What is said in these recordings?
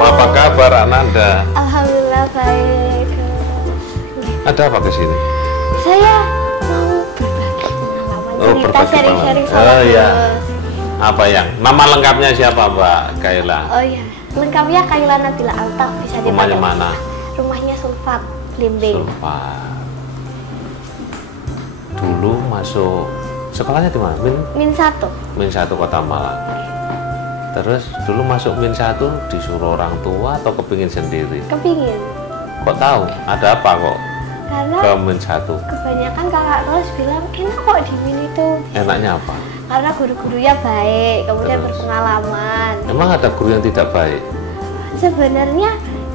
apa kabar Ananda? Alhamdulillah baik. Ada apa ke sini? Saya mau berbagi pengalaman, cerita sharing-sharing sama Oh iya. Bos. Apa yang? Nama lengkapnya siapa Mbak Kaila? Oh iya, lengkapnya Kaila Nabila Altaf, bisa Rumahnya dipanggil. mana? Rumahnya Sulfat, Blimbing. Sulfat. Dulu masuk sekolahnya di mana? Min 1. Min 1 Kota Malang. Terus dulu masuk Min 1 disuruh orang tua atau kepingin sendiri? Kepingin. Kok tahu? Ada apa kok Karena ke Min 1? kebanyakan kakak kelas bilang enak kok di Min itu. Enaknya apa? Karena guru-gurunya baik, kemudian Terus? berpengalaman. Emang ada guru yang tidak baik? Sebenarnya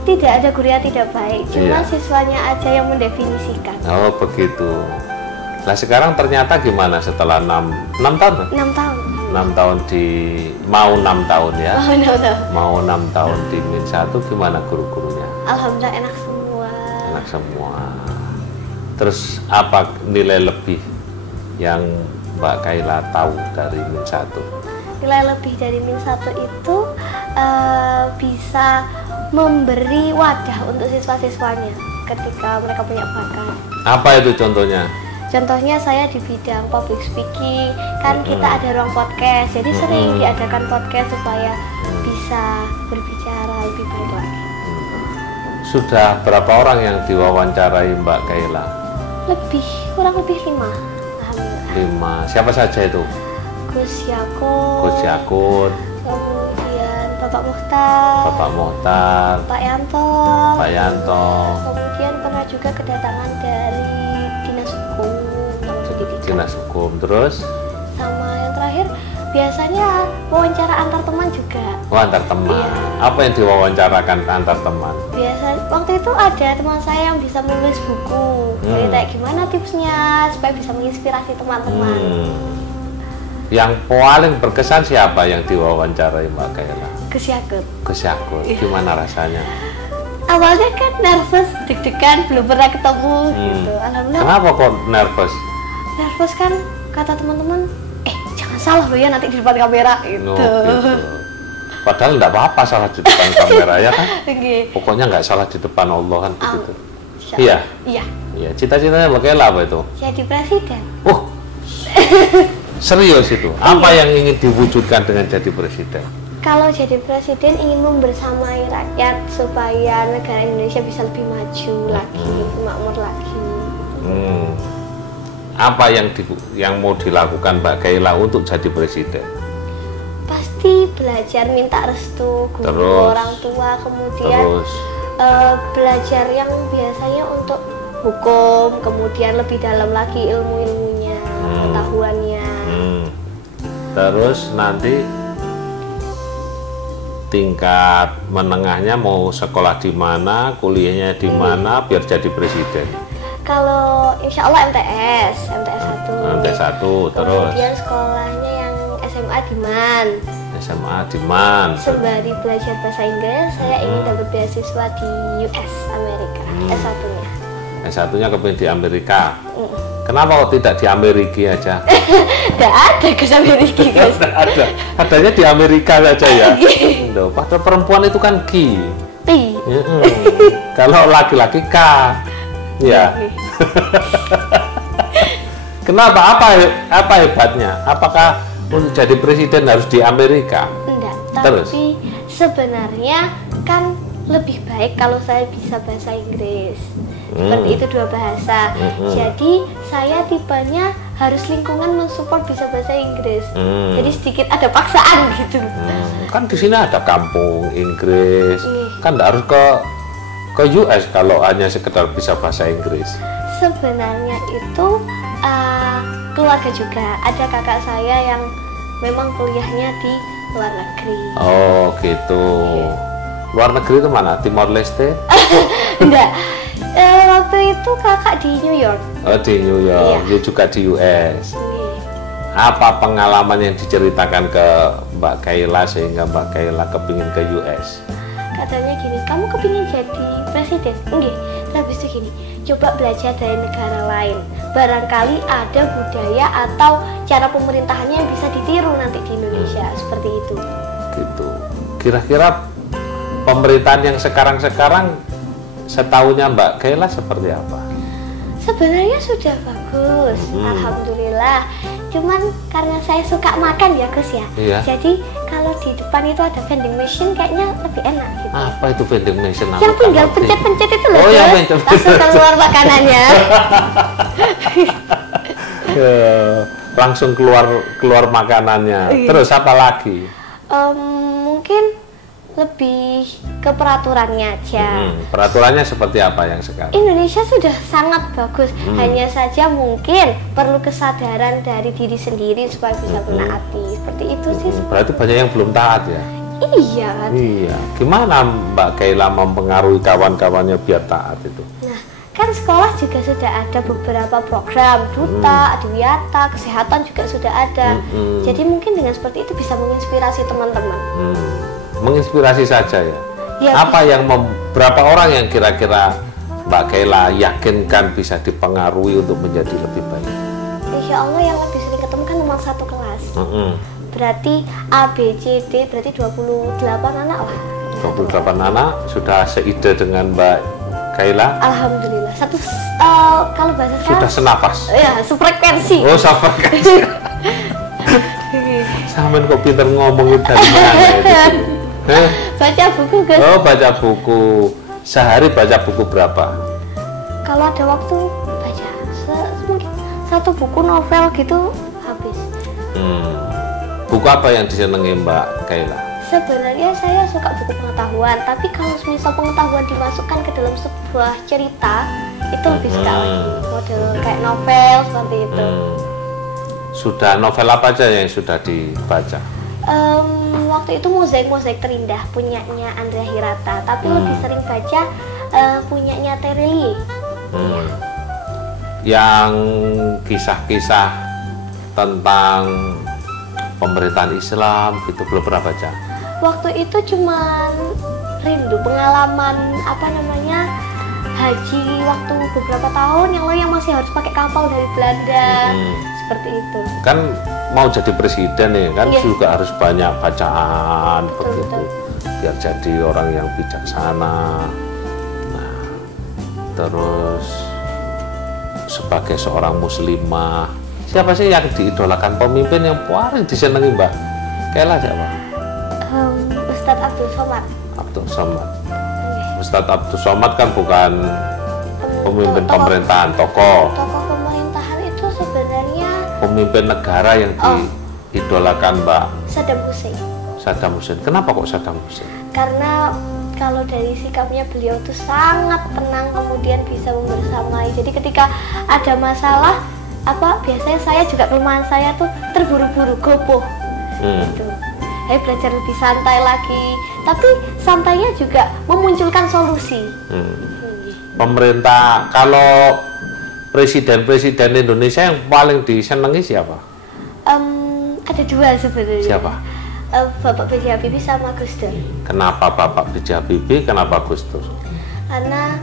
tidak ada guru yang tidak baik, cuma Iya. siswanya aja yang mendefinisikan. Oh begitu. Nah sekarang ternyata gimana setelah 6 tahun? 6 tahun. 6 tahun di mau 6 tahun ya. Oh, no. Mau 6 tahun di Min 1 gimana guru-gurunya? Alhamdulillah enak semua. Enak semua. Terus apa nilai lebih yang Mbak Kaila tahu dari Min 1? Nilai lebih dari Min 1 itu bisa memberi wadah untuk siswa-siswanya ketika mereka punya bakat. Apa itu contohnya? Contohnya saya di bidang public speaking, kan kita ada ruang podcast, jadi sering diadakan podcast supaya bisa berbicara lebih baik lagi. Sudah berapa orang yang diwawancarai Mbak Kaila? Kurang lebih 5. Alhamdulillah. 5. Siapa saja itu? Gus Yakut, Coach Yakut, kemudian Bapak Mukhtar, Bapak Mohtar, Pak Yanto, Pak Yanto, kemudian pernah juga kedatangan dari Dinas Hukum yang pendidikan. Dinas Hukum. Terus Sama yang terakhir biasanya wawancara antar teman juga. antar teman. Iya. Apa yang diwawancarakan antar teman? Biasa waktu itu ada teman saya yang bisa menulis buku. Jadi kayak gimana tipsnya supaya bisa menginspirasi teman-teman. Yang paling berkesan siapa yang diwawancarai Mbak Kaila? Gus Yakut. Gus Yakut. Iya. Gimana rasanya? Awalnya kan nervous, deg-degan, belum pernah ketemu gitu. Alhamdulillah. Kenapa kok nervous? Nervous kan kata teman-teman, jangan salah lo ya nanti di depan kamera gitu. No, gitu. Padahal nggak apa-apa salah di depan kamera ya kan? Oke. Pokoknya nggak salah di depan Allah kan begitu. Insya Iya. Allah. Iya. Iya. Cita-citanya Mbak Kaila apa itu? Jadi presiden. Serius itu. Apa yang ingin diwujudkan dengan jadi presiden? Kalau jadi presiden ingin membersamai rakyat supaya negara Indonesia bisa lebih maju lagi, lebih makmur lagi. Apa yang mau dilakukan Mbak Kaila untuk jadi presiden? Pasti belajar minta restu guru, Terus? orang tua, kemudian Terus belajar yang biasanya untuk hukum, kemudian lebih dalam lagi ilmu-ilmunya, pengetahuannya. Terus nanti tingkat menengahnya mau sekolah di mana, kuliahnya di mana biar jadi presiden? Kalau insya Allah MTS 1. MTS 1 terus Kemudian sekolahnya yang SMA di MAN. SMA di mana? Sembari belajar bahasa Inggris, saya ingin dapat beasiswa di US Amerika. S1-nya. S1-nya kepingin di Amerika. Kenapa kok tidak di Amerika aja? Gak ada ke Amerika, guys. Ada, adanya di Amerika saja ya. Loh, padahal perempuan itu kan ki. Pi. Kalau laki-laki K. Ya. Kenapa? Apa hebatnya? Apakah untuk jadi presiden harus di Amerika? Enggak, Terus? tapi sebenarnya kan lebih baik kalau saya bisa bahasa Inggris. Seperti itu 2 bahasa. Jadi saya tipenya harus lingkungan mensupport bisa bahasa Inggris. Jadi sedikit ada paksaan gitu. Kan di sini ada kampung Inggris. Iya. Kan nggak harus ke US kalau hanya sekedar bisa bahasa Inggris. Sebenarnya itu keluarga juga. Ada kakak saya yang memang kuliahnya di luar negeri. Oh gitu. Luar negeri itu mana? Timor Leste? Enggak. Waktu itu kakak di New York. Oh di New York. Iya. Dia juga di US. Iya. Apa pengalaman yang diceritakan ke Mbak Kaila sehingga Mbak Kaila kepingin ke US? Katanya gini, kamu kepingin jadi presiden? Enggak. Terus habis itu gini, coba belajar dari negara lain. Barangkali ada budaya atau cara pemerintahannya yang bisa ditiru nanti di Indonesia. Seperti itu. Gitu. Kira-kira pemerintahan yang sekarang-sekarang setahunya Mbak Kaila seperti apa? Sebenarnya sudah bagus, alhamdulillah. Cuman karena saya suka makan ya Gus ya, Iya. jadi kalau di depan itu ada vending machine kayaknya lebih enak gitu. Apa itu vending machine? Aku Yang tinggal nggak ngerti. pencet-pencet itu loh, Oh, yang Gus. pencet. Langsung keluar makanannya. Langsung keluar makanannya. Iya. Terus apa lagi? Mungkin lebih ke peraturannya aja. Peraturannya seperti apa yang sekarang? Indonesia sudah sangat bagus, hanya saja mungkin perlu kesadaran dari diri sendiri supaya bisa menaati. Seperti itu sih. Berarti banyak yang belum taat ya? Iya kan. Iya. Gimana Mbak Kaila mempengaruhi kawan-kawannya biar taat itu? Nah, kan sekolah juga sudah ada beberapa program, duta, adiwiyata, kesehatan juga sudah ada. Jadi mungkin dengan seperti itu bisa menginspirasi teman-teman. Menginspirasi saja ya? Ya, apa yang berapa orang yang kira-kira Mbak Kaila yakinkan bisa dipengaruhi untuk menjadi lebih baik? Insya Allah yang lebih sering ketemu kan cuma satu kelas. Berarti A, B, C, D, berarti 28 anak lah. 28 anak sudah seide dengan Mbak Kaila? Alhamdulillah. Kalau bahasa Sudah sekarang, senafas? ya, sefrekuensi. Oh, sefrekuensi. Sampean kok pinter ngomongin dari mana itu? Baca buku, Gus. Oh, baca buku. Sehari baca buku berapa? Kalau ada waktu baca mungkin satu buku novel gitu habis. Buku apa yang disenangi Mbak Kaila? Sebenarnya saya suka buku pengetahuan, tapi kalau misal pengetahuan dimasukkan ke dalam sebuah cerita itu lebih suka lagi. Model kayak novel seperti itu. Sudah novel apa aja yang sudah dibaca? Waktu itu mozaik terindah punyanya Andrea Hirata, tapi lebih sering baca punyanya Terelie. Yang kisah-kisah tentang pemerintahan Islam itu belum pernah baca? Waktu itu cuman rindu pengalaman haji waktu beberapa tahun yang lalu yang masih harus pakai kapal dari Belanda. Seperti itu. Kan mau jadi presiden ya kan, Iya. juga harus banyak bacaan begitu betul. biar jadi orang yang bijaksana. Nah, terus sebagai seorang muslimah, siapa sih yang diidolakan, pemimpin yang paling disenangi Mbak Kaila siapa? Ustadz Abdul Somad. Abdul Somad. Ustadz Abdul Somad kan bukan pemimpin pemerintahan, tokoh pemerintahan itu sebenarnya pemimpin negara yang diidolakan Mbak Saddam Hussein. Saddam Hussein. Kenapa kok Saddam Hussein? Karena kalau dari sikapnya beliau tuh sangat tenang, kemudian bisa membersamai. Jadi ketika ada masalah biasanya saya juga kelemahan saya tuh terburu-buru, gopoh gitu. Saya belajar lebih santai lagi, tapi santainya juga memunculkan solusi. Pemerintah, kalau presiden Indonesia yang paling disenangi siapa? Ada dua sebenarnya. Siapa? Bapak B.J. Habibie sama Gus Dur. Kenapa Bapak B.J. Habibie, kenapa Gus Dur? Karena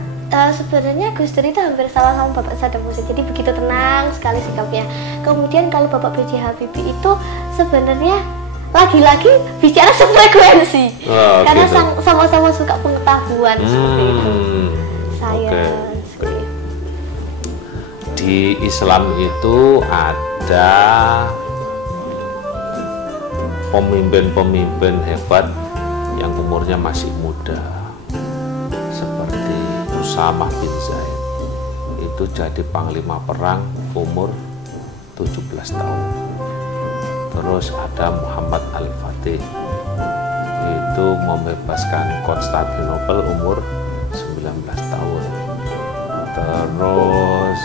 sebenarnya Gus Dur itu hampir sama Bapak Saddam Hussein, jadi begitu tenang sekali sikapnya. Kemudian kalau Bapak B.J. Habibie itu sebenarnya lagi-lagi bicara sefrekuensi, karena gitu. sama-sama suka pengetahuan seperti itu. Saya di Islam itu ada pemimpin-pemimpin hebat yang umurnya masih muda, seperti Usamah bin Zaid. Itu jadi panglima perang umur 17 tahun. Terus ada Muhammad Al-Fatih, itu membebaskan Konstantinopel umur 19 tahun. Terus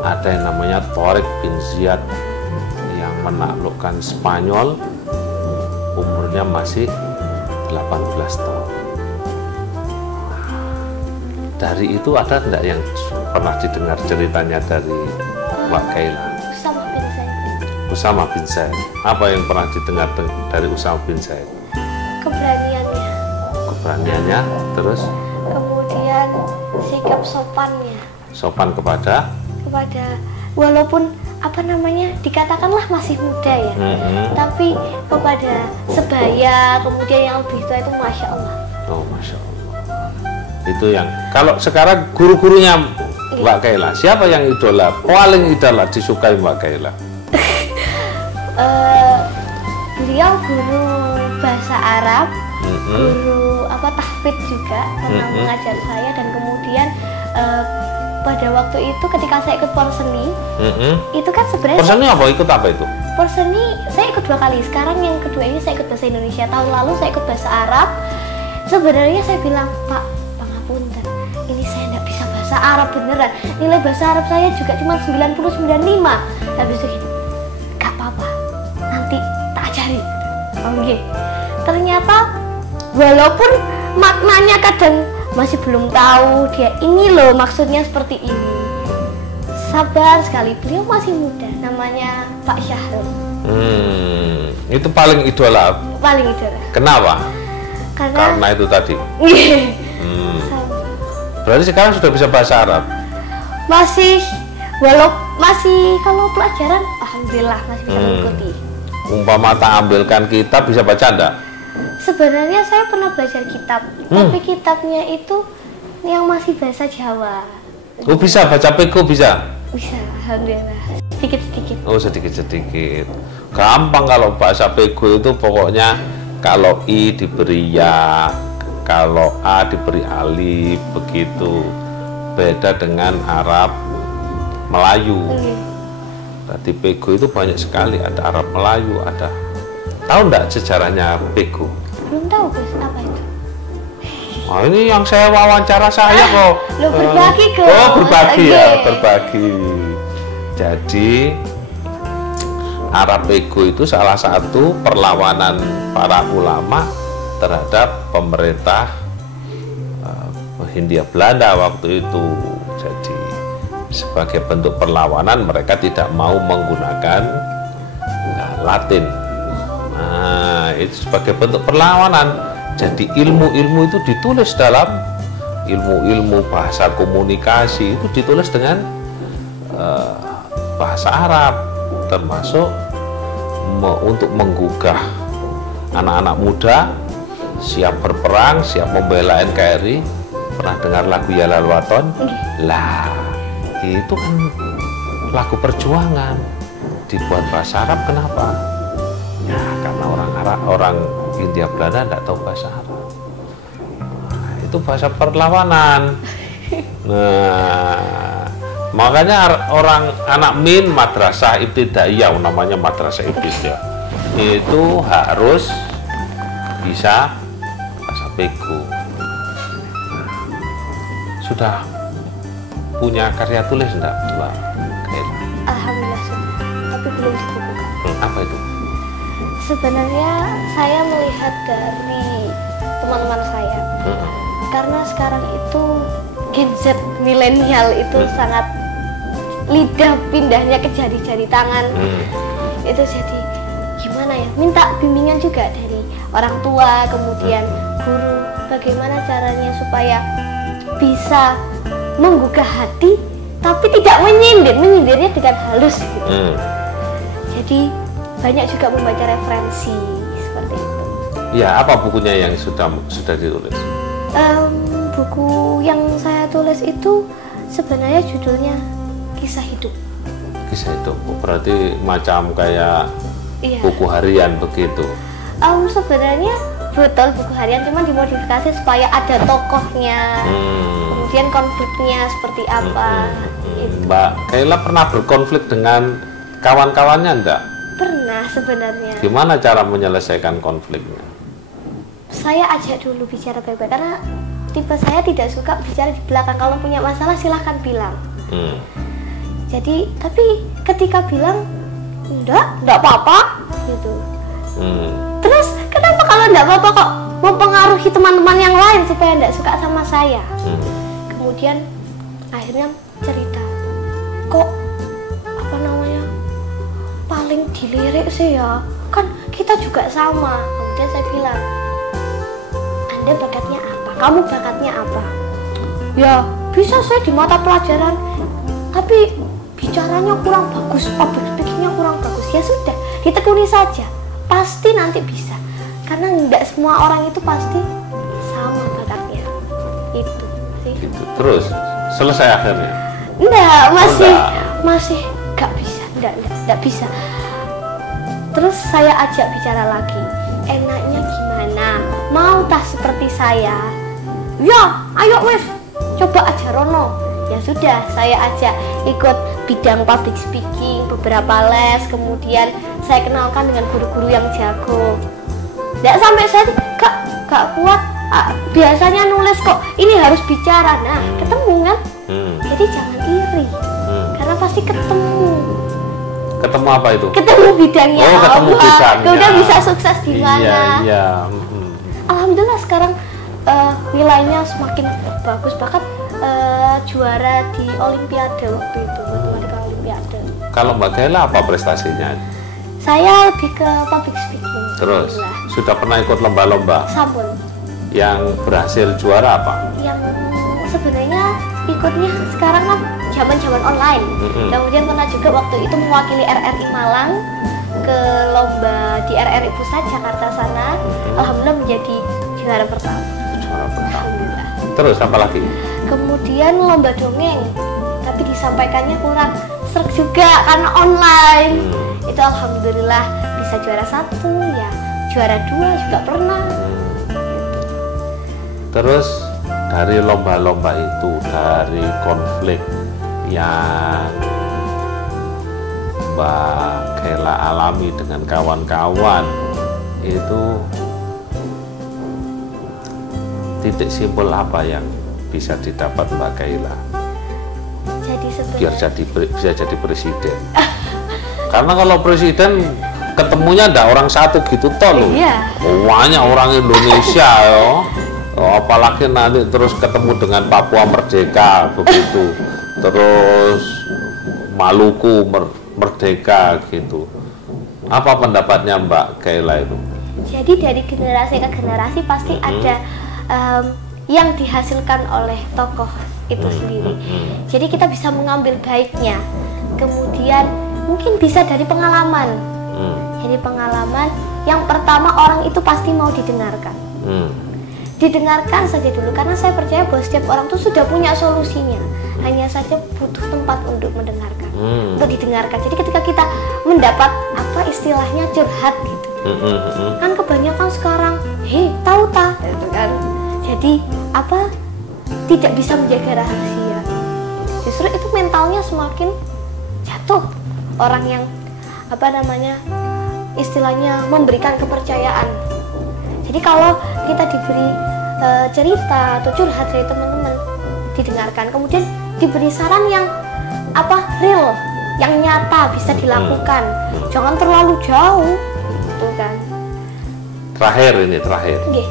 ada yang namanya Tariq bin Ziyad yang menaklukkan Spanyol, umurnya masih 18 tahun. Dari itu ada enggak yang pernah didengar ceritanya dari Mbak Kaila? Usamah bin Zaid. Apa yang pernah didengar dari Usamah bin Zaid? Keberaniannya. Keberaniannya, terus? Kemudian sikap sopannya. Sopan kepada Walaupun apa namanya, dikatakanlah masih muda ya, tapi kepada sebaya kemudian yang lebih tua itu Masya Allah. Oh Masya Allah. Itu yang kalau sekarang guru-gurunya Mbak Kaila, siapa yang paling idola disukai Mbak Kaila? Beliau guru bahasa Arab, guru tahfidz juga pernah mengajar saya, dan kemudian pada waktu itu ketika saya ikut Porseni, itu kan sebenarnya Porseni ikut apa itu? Porseni saya ikut 2 kali. Sekarang yang kedua ini saya ikut bahasa Indonesia. Tahun lalu saya ikut bahasa Arab. Sebenarnya saya bilang, Pak, pangapunten, ini saya nggak bisa bahasa Arab beneran. Nilai bahasa Arab saya juga cuma 90-95. Habis itu gini, gak apa-apa, nanti tak ajari. Oke. Ternyata walaupun maknanya kadang masih belum tahu dia ini loh maksudnya seperti ini, sabar sekali, beliau masih muda, namanya Pak Syahrul. Itu paling idola. Paling idola. Kenapa? Karena itu tadi. Berarti sekarang sudah bisa bahasa Arab? Masih kalau pelajaran alhamdulillah masih bisa mengikuti. Umpama tak ambilkan kitab, bisa baca enggak? Sebenarnya saya pernah belajar kitab, tapi kitabnya itu yang masih bahasa Jawa. Oh bisa, baca peko bisa? Bisa, alhamdulillah. Sedikit-sedikit. Oh sedikit-sedikit. Gampang kalau bahasa peko itu, pokoknya kalau I diberi ya, kalau A diberi alif, begitu. Beda dengan Arab Melayu. Berarti peko itu banyak sekali, ada Arab Melayu, ada. Tahu enggak sejarahnya peko? Belum tahu Gus, apa itu? Oh, ini yang saya wawancara saya kok. Lo berbagi Gus. Oh berbagi ya, berbagi. Jadi Arab peko itu salah satu perlawanan para ulama terhadap pemerintah Hindia Belanda waktu itu. Jadi sebagai bentuk perlawanan mereka tidak mau menggunakan Latin. Nah, itu sebagai bentuk perlawanan. Jadi ilmu-ilmu itu ditulis dalam ilmu-ilmu bahasa komunikasi itu ditulis dengan bahasa Arab, termasuk untuk menggugah anak-anak muda siap berperang, siap membela NKRI. Pernah dengar lagu Ya Lal Waton? Lah, itu kan lagu perjuangan dibuat bahasa Arab. Kenapa? Ya karena orang Hindia Belanda tidak tahu bahasa Arab. Nah, itu bahasa perlawanan. Nah, makanya anak min madrasah ibtidaiyah, namanya madrasah ibtidaiyah, itu harus bisa bahasa peko. Sudah punya karya tulis enggak, Mbak Kaila? Alhamdulillah sudah, tapi belum dibukukan. Apa itu? Sebenarnya saya melihat dari teman-teman saya, karena sekarang itu Gen Z milenial itu sangat lidah pindahnya ke jari-jari tangan. Itu jadi gimana ya? Minta bimbingan juga dari orang tua, kemudian guru, bagaimana caranya supaya bisa menggugah hati tapi tidak menyindirnya dengan halus gitu. Jadi banyak juga membaca referensi seperti itu. Ya, apa bukunya yang sudah ditulis? Buku yang saya tulis itu sebenarnya judulnya Kisah Hidup. Kisah Hidup, berarti macam kayak buku harian begitu? Sebenarnya betul buku harian, cuma dimodifikasi supaya ada tokohnya, kemudian konfliknya seperti apa. Mbak Kaila pernah berkonflik dengan kawan-kawannya enggak? Pernah sebenarnya. Gimana cara menyelesaikan konfliknya? Saya ajak dulu bicara baik-baik, karena tipe saya tidak suka bicara di belakang. Kalau punya masalah silahkan bilang. Jadi, tapi ketika bilang enggak apa-apa gitu. Terus kenapa kalau enggak apa-apa kok mempengaruhi teman-teman yang lain supaya enggak suka sama saya? Kemudian akhirnya cerita, kok apa namanya paling dilirik sih ya, kan kita juga sama. Kemudian saya bilang, Anda bakatnya apa? Kamu bakatnya apa? Ya bisa saya di mata pelajaran, tapi bicaranya kurang bagus, public speakingnya kurang bagus, ya sudah, ditekuni saja, pasti nanti bisa. Karena nggak semua orang itu pasti sama bakatnya. Itu sih. Gitu. Terus selesai akhirnya? Enggak, masih nggak bisa, enggak bisa. Terus saya ajak bicara lagi, enaknya gimana? Mau tah seperti saya? Ya, ayo wes, coba aja Rono. Ya sudah, saya ajak ikut bidang public speaking, beberapa les, kemudian saya kenalkan dengan guru-guru yang jago. Nggak sampai saya gak kuat, biasanya nulis kok, ini harus bicara. Nah, ketemu kan? Jadi jangan iri, karena pasti ketemu. Ketemu apa itu? Ketemu bidangnya ketemu bidangnya. Kemudian bisa sukses di mana? Iya. Alhamdulillah sekarang nilainya semakin bagus, bahkan juara di Olimpiade waktu itu, matematika Olimpiade. Kalau Mbak Gaila apa prestasinya? Saya lebih ke public speaking. Terus sudah pernah ikut lomba-lomba? Sampun. Yang berhasil juara apa? Yang sebenarnya ikutnya sekarang kan zaman online. Kemudian pernah juga waktu itu mewakili RRI Malang ke lomba di RRI Pusat Jakarta sana. Alhamdulillah menjadi juara pertama. Juara pertama. Alhamdulillah. Terus apa lagi? Kemudian lomba dongeng, tapi disampaikannya kurang serak juga karena online. Itu alhamdulillah bisa juara 1, ya juara 2 juga pernah. Terus dari lomba-lomba itu, dari konflik yang Mbak Gaila alami dengan kawan-kawan, itu titik simpul apa yang bisa didapat Mbak Gaila? Jadi bisa jadi presiden. Karena kalau presiden ketemunya ndak orang satu gitu toh loh. Iya. Banyak orang Indonesia yo. Apalagi nanti terus ketemu dengan Papua Merdeka begitu. Terus Maluku merdeka gitu. Apa pendapatnya Mbak Gaila itu? Jadi dari generasi ke generasi pasti ada yang dihasilkan oleh tokoh itu sendiri. Jadi kita bisa mengambil baiknya. Kemudian mungkin bisa dari pengalaman. Jadi pengalaman yang pertama, orang itu pasti mau didengarkan. Didengarkan saja dulu, karena saya percaya bahwa setiap orang itu sudah punya solusinya. Hanya saja butuh tempat untuk mendengarkan, untuk didengarkan. Jadi ketika kita mendapat apa istilahnya curhat gitu, kan kebanyakan sekarang, tahu tak, gitu kan. Jadi apa tidak bisa menjaga rahasia. Justru itu mentalnya semakin jatuh. Orang yang apa namanya istilahnya memberikan kepercayaan. Jadi kalau kita diberi cerita atau curhat dari teman-teman, didengarkan, kemudian diberi saran yang apa real, yang nyata bisa dilakukan, jangan terlalu jauh, gitu kan. Terakhir. Okay.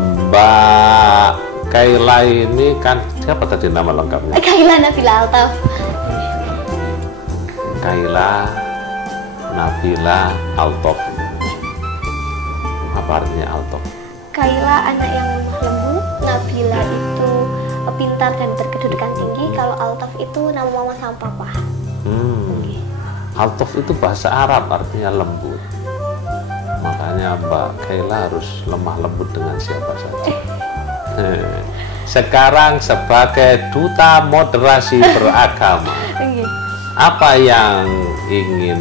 Mbak Gaila ini kan siapa tadi nama lengkapnya? Gaila Nabila Altaf. Gaila Nabila Altaf. Apa artinya Altaf? Gaila anak yang lemah lembut, Nabila itu pintar dan berkedudukan tinggi. Kalau Altaf itu nama mama sama papa. Okay. Altaf itu bahasa Arab, artinya lembut. Makanya Mbak Gaila harus lemah lembut dengan siapa saja. Sekarang sebagai duta moderasi beragama, apa yang ingin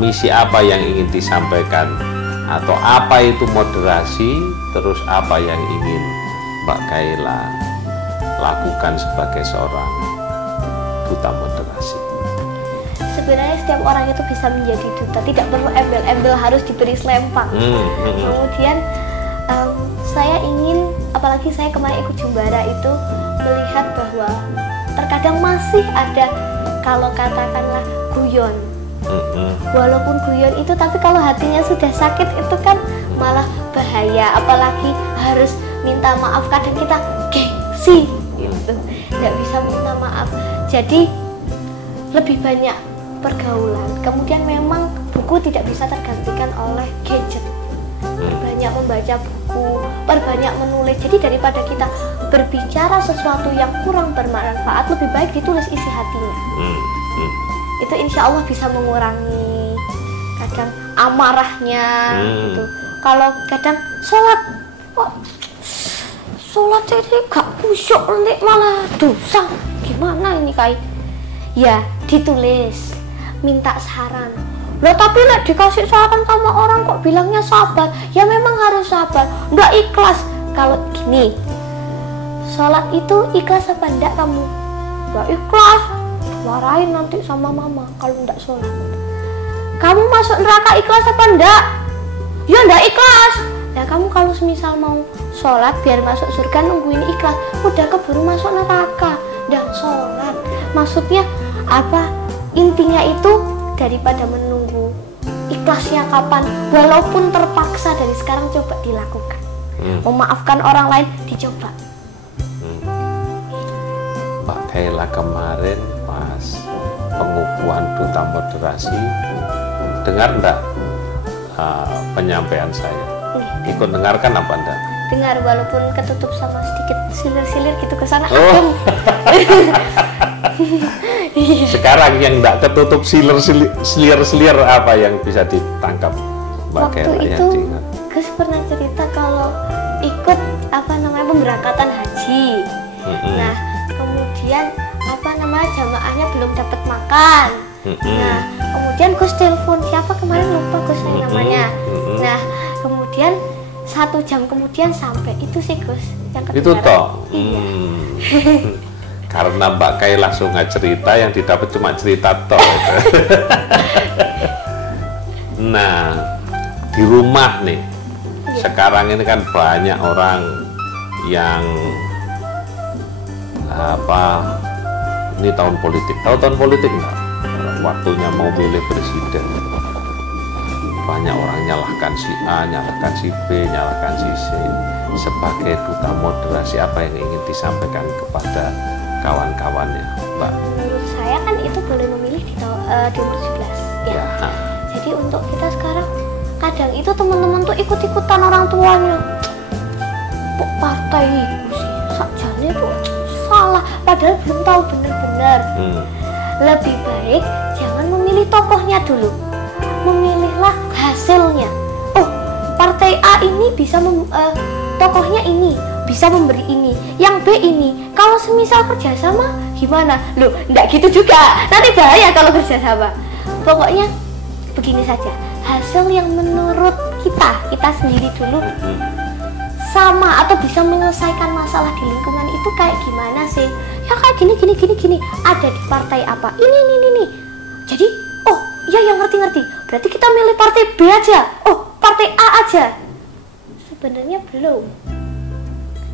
misi apa yang ingin disampaikan, atau apa itu moderasi, terus apa yang ingin Mbak Gaila lakukan sebagai seorang duta moderasi? Sebenarnya setiap orang itu bisa menjadi duta, tidak perlu embel-embel harus diberi selempang. Kemudian saya ingin, apalagi saya kemarin ikut Jumbara itu, melihat bahwa terkadang masih ada, kalau katakanlah guyon, walaupun guyon itu, tapi kalau hatinya sudah sakit itu kan malah bahaya. Apalagi harus minta maaf, kadang kita gengsi gitu, nggak bisa minta maaf. Jadi lebih banyak pergaulan. Kemudian memang buku tidak bisa tergantikan oleh gadget. Perbanyak membaca buku, perbanyak menulis. Jadi daripada kita berbicara sesuatu yang kurang bermanfaat, lebih baik ditulis isi hatinya. Itu insya Allah bisa mengurangi kadang amarahnya gitu. Kalau kadang sholat, kok sholat ini gak khusyuk, nanti malah dosa, gimana ini Kai? Ya ditulis, minta saran. Loh tapi dikasih saran sama orang kok bilangnya sabar, ya memang harus sabar, nggak ikhlas. Kalau gini, sholat itu ikhlas apa enggak kamu? Nggak ikhlas, marahin nanti sama mama kalau enggak sholat. Kamu masuk neraka ikhlas apa enggak? Ya enggak ikhlas. Ya kamu kalau misal mau sholat biar masuk surga nungguin ikhlas, udah keburu masuk neraka dan sholat. Maksudnya apa? Intinya itu daripada menunggu ikhlasnya kapan, walaupun terpaksa dari sekarang coba dilakukan. Memaafkan orang lain dicoba. Mbak Kaila kemarin pas pengukuhan duta moderasi, dengar enggak penyampaian saya? Ikut dengarkan apa enggak? Dengar, walaupun ketutup sama sedikit silir-silir gitu ke sana. Oh. Sekarang yang enggak ketutup silir-silir apa yang bisa ditangkap Mbak Kaila yang diingat? Gus pernah cerita kalau ikut pemberangkatan haji. Nah, kemudian jamaahnya belum dapat makan. Nah, kemudian Gus telepon siapa kemarin lupa Gus namanya. Nah, kemudian 1 jam kemudian sampai itu sih Gus yang itu toh. Iya. Karena Mbak Kai langsung nggak cerita, yang didapat cuma cerita toh. Nah, di rumah nih, sekarang ini kan banyak orang yang ini tahun politik. Tahu tahun politik nggak? Waktunya mau milih presiden. Banyak orang nyalahkan si A, nyalahkan si B, nyalahkan si C. Sebagai duta moderasi, apa yang ingin disampaikan kepada kawan-kawannya, Mbak? Menurut saya kan itu boleh memilih di umur 17 ya. Jadi untuk kita sekarang, kadang itu teman-teman tuh ikut-ikutan orang tuanya. Kok partai itu sih, sakjane tuh salah, padahal belum tahu benar-benar. Lebih baik jangan memilih tokohnya dulu, memilihlah hasilnya. Oh, partai A ini bisa tokohnya ini bisa memberi ini, yang B ini. Kalau semisal kerjasama gimana? Loh, enggak gitu juga, nanti bahaya kalau kerjasama. Pokoknya begini saja, hasil yang menurut kita sendiri dulu sama atau bisa menyelesaikan masalah di lingkungan itu kayak gimana sih? Ya kayak gini. Ada di partai apa? Ini. Jadi, oh ya yang ngerti. Berarti kita milih partai B aja. Oh, partai A aja. Sebenarnya belum.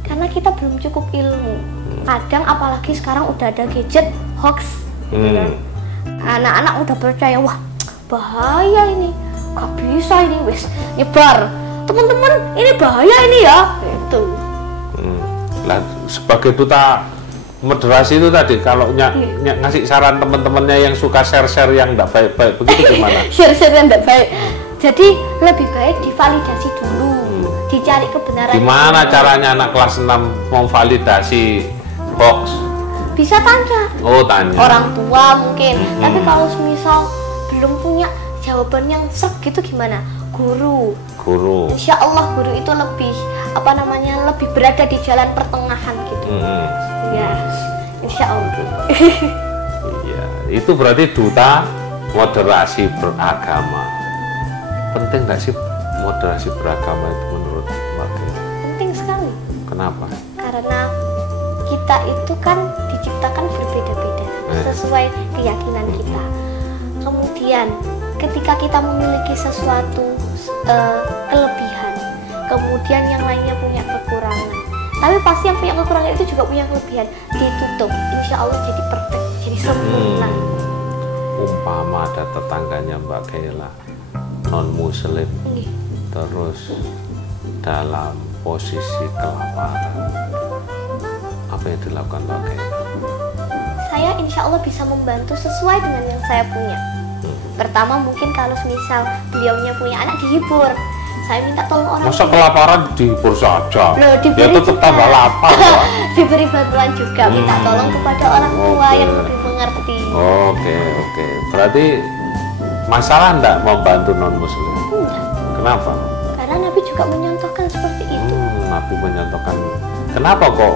Karena kita belum cukup ilmu. Kadang apalagi sekarang udah ada gadget hoax. Anak-anak udah percaya, wah bahaya ini. Gak bisa ini wes nyebar. Teman-teman, ini bahaya ini ya. Itu. Lah, sebagai duta moderasi itu tadi, kalau ngasih saran teman-temannya yang suka share-share yang enggak baik-baik, begitu gimana? Share-share yang enggak baik. Jadi lebih baik divalidasi dulu, dicari kebenaran. Gimana caranya anak kelas 6 memvalidasi hoax? Bisa tanya. Oh, tanya. Orang tua mungkin. Tapi kalau misal belum punya jawaban yang sek gitu gimana? Guru. Insya Allah guru itu lebih lebih berada di jalan pertengahan gitu. Ya, insya Allah. Iya, itu berarti duta moderasi beragama. Penting nggak sih moderasi beragama itu menurut Mbak Kaila? Penting sekali. Kenapa? Karena kita itu kan diciptakan berbeda-beda sesuai keyakinan kita. Kemudian ketika kita memiliki sesuatu kelebihan, kemudian yang lainnya punya kekurangan, tapi pasti yang punya kekurangan itu juga punya kelebihan, ditutup, insya Allah jadi perfect, jadi sempurna. Umpama ada tetangganya Mbak Kaila non muslim, terus dalam posisi kelaparan, apa yang dilakukan Mbak Kaila? Saya insya Allah bisa membantu sesuai dengan yang saya punya. Pertama mungkin kalau misal beliaunya punya anak, dihibur, saya minta tolong orang Masa tua. kelaparan dihibur saja? Loh, Ya diberi tetap juga. tambah lapar kok. Diberi bantuan juga, minta tolong kepada orang tua Oke. yang lebih mengerti. Oke. Berarti masalah enggak membantu non muslim? Enggak. Kenapa? Karena Nabi juga menyontohkan seperti itu. Nabi menyontohkan. Kenapa kok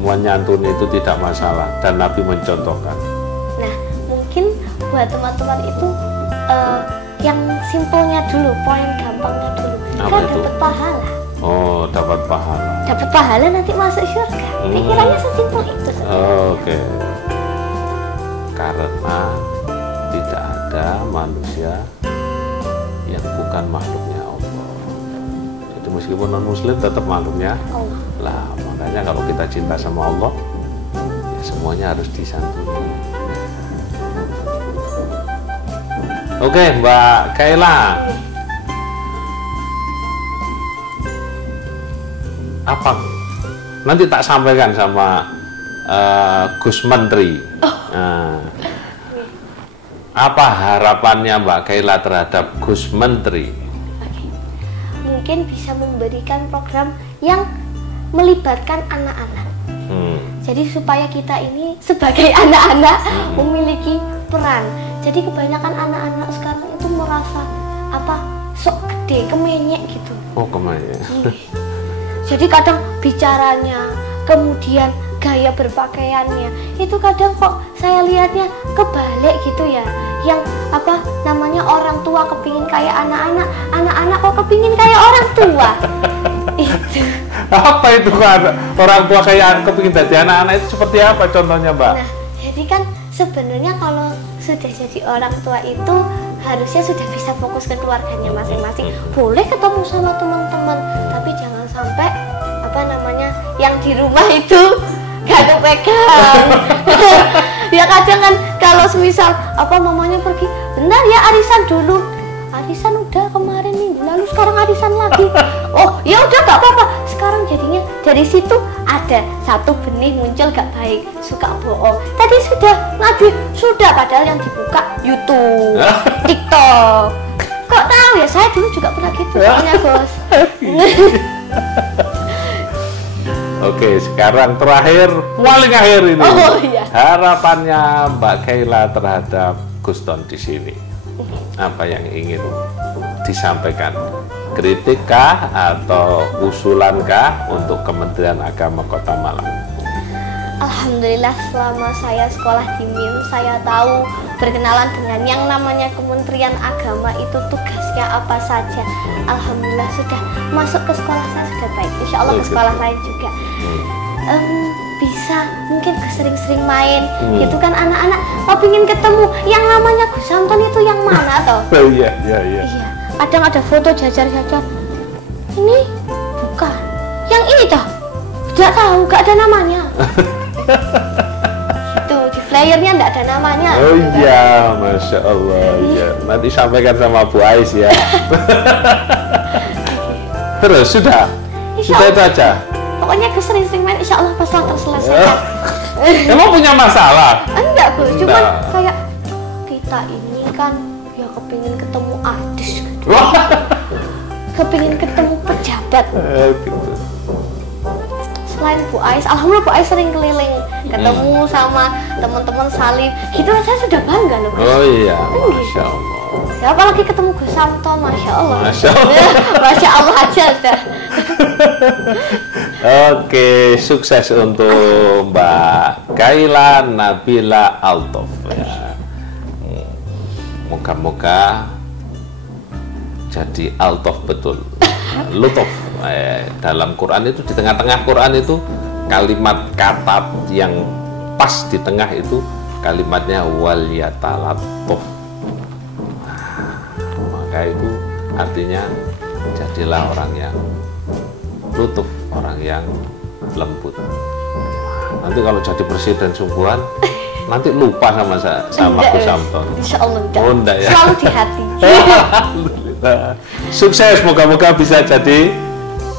menyantuni itu tidak masalah dan Nabi mencontohkan? Nah, mungkin buat teman-teman itu yang simpelnya dulu, poin gampangnya dulu. Apa Kan itu? dapat pahala. Oh, dapat pahala. Dapat pahala nanti masuk surga. Pikirannya sesimpel itu saja. Oke. Karena tidak ada manusia yang bukan makhluknya Allah. Jadi meskipun non muslim tetap makhluknya Allah. lah. Makanya kalau kita cinta sama Allah, ya semuanya harus disantuni. Oke, Mbak Kaila. Apa? Nanti tak sampaikan sama Gus Menteri. Nah, apa harapannya Mbak Kaila terhadap Gus Menteri? Oke. Mungkin bisa memberikan program yang melibatkan anak-anak. Jadi supaya kita ini sebagai anak-anak memiliki peran. Jadi kebanyakan anak-anak sekarang itu merasa sok gede, kemenyek gitu. Oh, kemana? Jadi kadang bicaranya, kemudian gaya berpakaiannya, itu kadang kok saya lihatnya kebalik gitu ya. Yang orang tua kepingin kayak anak-anak, anak-anak kok kepingin kayak orang tua. Itu. Apa itu kan orang tua kayak kepingin jadi anak-anak itu seperti apa contohnya, Mbak? Nah, jadi kan sebenarnya kalau sudah jadi orang tua itu harusnya sudah bisa fokus ke keluarganya masing-masing. Boleh ketemu sama teman-teman, tapi jangan sampai yang di rumah itu gak kepegang. Ya kadang kan kalau semisal mamanya pergi, bentar ya arisan dulu. Arisan udah kemarin minggu lalu, sekarang arisan lagi. Oh ya udah gak apa-apa. Sekarang jadinya dari situ ada satu benih muncul gak baik, suka bohong. Tadi sudah ngadu, sudah padahal yang dibuka YouTube, TikTok. Kok tahu ya? Saya dulu juga pernah gitu soalnya, Bos. Oke, sekarang terakhir, paling akhir ini. Oh iya. Harapannya Mbak Kaila terhadap Guston di sini. Apa yang ingin disampaikan? Kritikkah atau usulankah untuk Kementerian Agama Kota Malang? Alhamdulillah selama saya sekolah di MIM, saya tahu berkenalan dengan yang namanya Kementerian Agama itu tugasnya apa saja. Alhamdulillah sudah masuk ke sekolah saya sudah baik. Insya Allah ke sekolah lain juga. Bisa mungkin sering-sering main gitu kan, anak-anak pingin ketemu yang namanya Gus Anton itu yang mana toh? Iya. Iya, kadang ada foto jajar-jajar. Ini bukan, yang ini toh? Tidak tahu, gak ada namanya. Itu di flyernya nggak ada namanya. Oh iya, Masya Allah. Ya. Nanti sampaikan sama Bu Ais ya. Terus sudah itu aja. Pokoknya kesering-sering main, insya Allah pasal terselesaikan. Emang punya masalah? Enggak, Bu, cuman kayak kita ini kan ya kepingin ketemu artis gitu. Kepingin ketemu pejabat. Gitu. Selain Bu Ais, alhamdulillah Bu Ais sering keliling ketemu sama teman-teman Salim. Gitu saya sudah bangga loh. Oh iya, Masya Allah. Ya apalagi ketemu Gus Samton, Masya Allah. Masya Allah. Masya Allah aja dah. Oke, sukses untuk Mbak Kaila Nabila Altof. Ya. Moga-moga jadi Altof betul. Lutof. Dalam Quran itu, di tengah-tengah Quran itu kalimat kata yang pas di tengah itu kalimatnya wal yatalattaf. Maka itu artinya jadilah orang yang lutuf, orang yang lembut. Nanti kalau jadi presiden sungguhan nanti lupa sama Gus Samton. Insya Allah Oh, enggak ya? Selalu di hati. Alhamdulillah. Sukses, moga-moga bisa jadi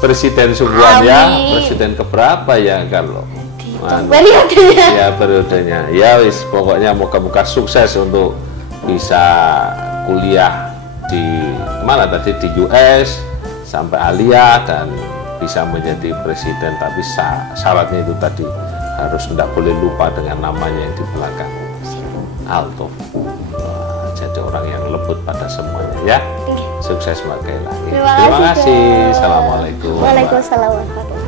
presiden sungguhan ya. Presiden keberapa ya kalau Periodenya. ya periodenya. Ya wis, pokoknya moga-moga sukses untuk bisa kuliah di mana tadi di US sampai Alia dan bisa menjadi presiden, tapi syaratnya itu tadi harus tidak boleh lupa dengan namanya yang di belakang, Alto. Jadi orang yang lembut pada semuanya ya. Sukses Mbak Kayla. Terima kasih. Assalamualaikum. Waalaikumsalam warahmatullahi wabarakatuh.